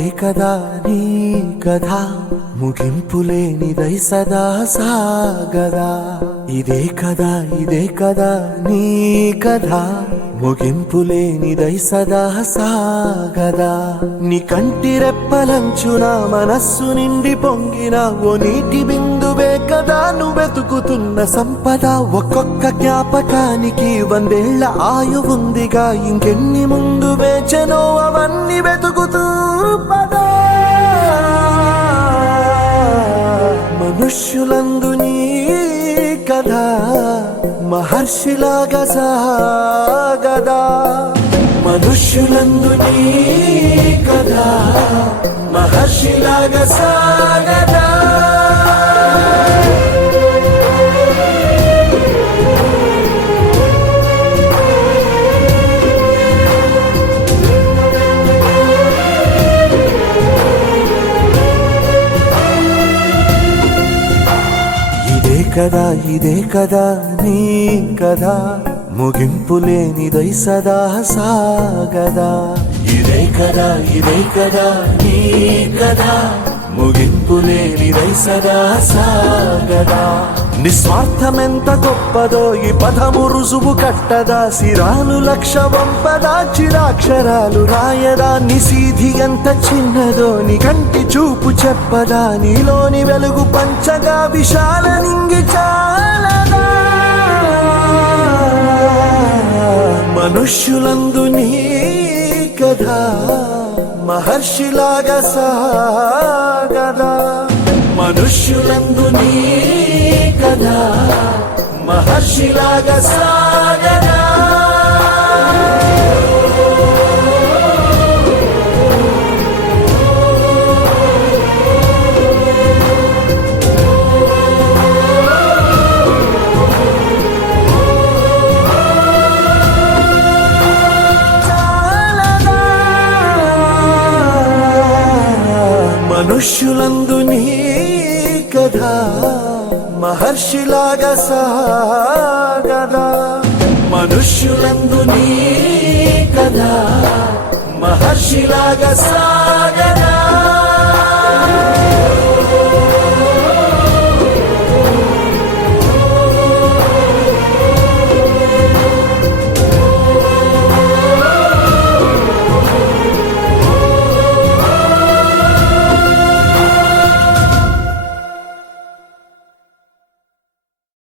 ఇదే కదా నీ కథ ముగింపులేనిదై సదా సాగదా ఇదే కదా నీ కథ ముగింపులేనిదై సదా సాగదా నీ కంటి రెప్పలంచున మనస్సు నిండి పొంగిన ఓ నీటి బిందువే కదా నువ్వెతుకుతున్న సంపద ఒక్కొక్క జ్ఞాపకానికి 100 ఏళ్ల ఆయువుందిగా ఇంకెన్ని ముందు వేచనో అవన్నీ వెతుకుతూ పదా మనుష్యులందు నీ కథ మహర్షిలాగా సాగదా మనుష్యులందు నీ కథ మహర్షిలాగా సాగదా ఇదే కదా నీ కథ ముగింపులేనిదై సదా సాగదా ఇదే కదా నీ కథ ముగింపులేనిదై సదా సాగదా నిస్వార్థమెంత గొప్పదో ఈ పదము రుజువు కట్టదా సిరాలు 1,00,000 వంపదా చిరాక్షరాలు రాయదా నిశీధి ఎంత చిన్నదో నీ కంటి చూపు చెప్పదా నీలోని వెలుగు పంచగా విశాల నింగి చాలదా మనుష్యులందు నీ కథ మహర్షిలాగా సాగదా మనుష్యులందు నీ కథ మహర్షిలాగా సాగదా మనుష్యులందు నీ కథ మహర్షిలాగా సాగదా మనుష్యులందు నీ కథ మహర్షిలాగా సాగదా